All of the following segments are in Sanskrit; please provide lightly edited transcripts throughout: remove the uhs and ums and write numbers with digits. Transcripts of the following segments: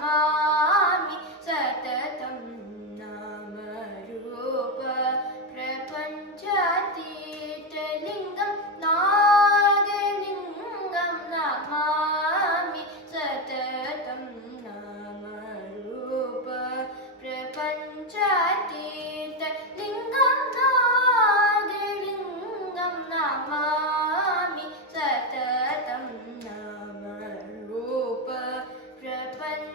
नमामि सततं नामरूप प्रपञ्चातीतलिङ्गं नागलिङ्गं नमामि सततं नामरूप प्रपञ्चातीतलिङ्गं नागलिङ्गं नमामि सततं नामरूप प्रपञ्चातीतलिङ्गं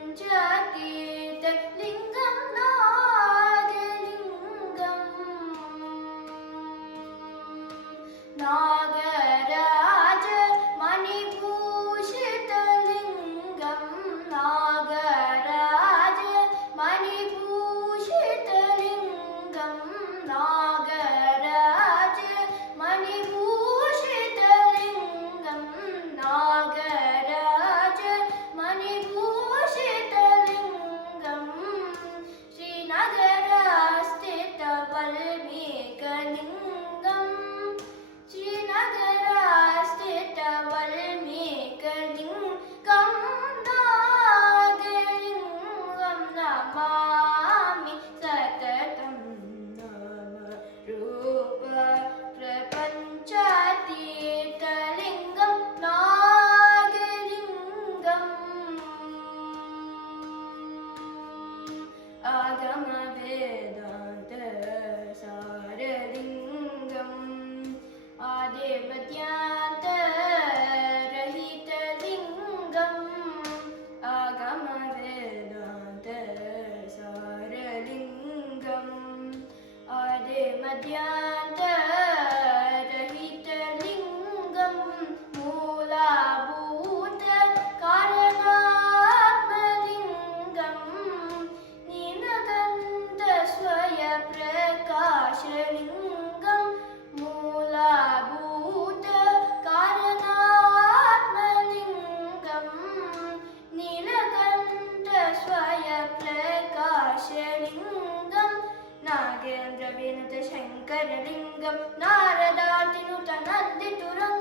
नागलिङ्गम् नागराज मणिभूषितलिङ्गं नागराज मणिभूषितलिङ्गं नागराज मणिभूषितलिङ्गं नागराज मणिभूषितलिङ्गं श्रीनगरस्थितवल्मीकलिङ्गं श्रीनगरस्थितवल्मीकलिङ्गं नागलिङ्गं नमामि सततं नामरूप प्रपञ्चातीतलिङ्गं नागलिङ्गम् आगमवेदान्तसारलिङ्गम् आदिमध्यान्तरहितलिङ्गम् आगमवेदान्तसारलिङ्गम् आदिमध्यान्तरहितलिङ्गं मूलभूतकारणमात्मलिङ्गं नीलकण्ठस्वयंप्रकाशलिङ्गं मूलभूतकारणमात्मलिङ्गं नीलकण्ठस्वयंप्रकाशलिङ्गं नागेन्द्रविनुतशङ्करलिङ्गं नारदार्तिनुतनन्दितुरं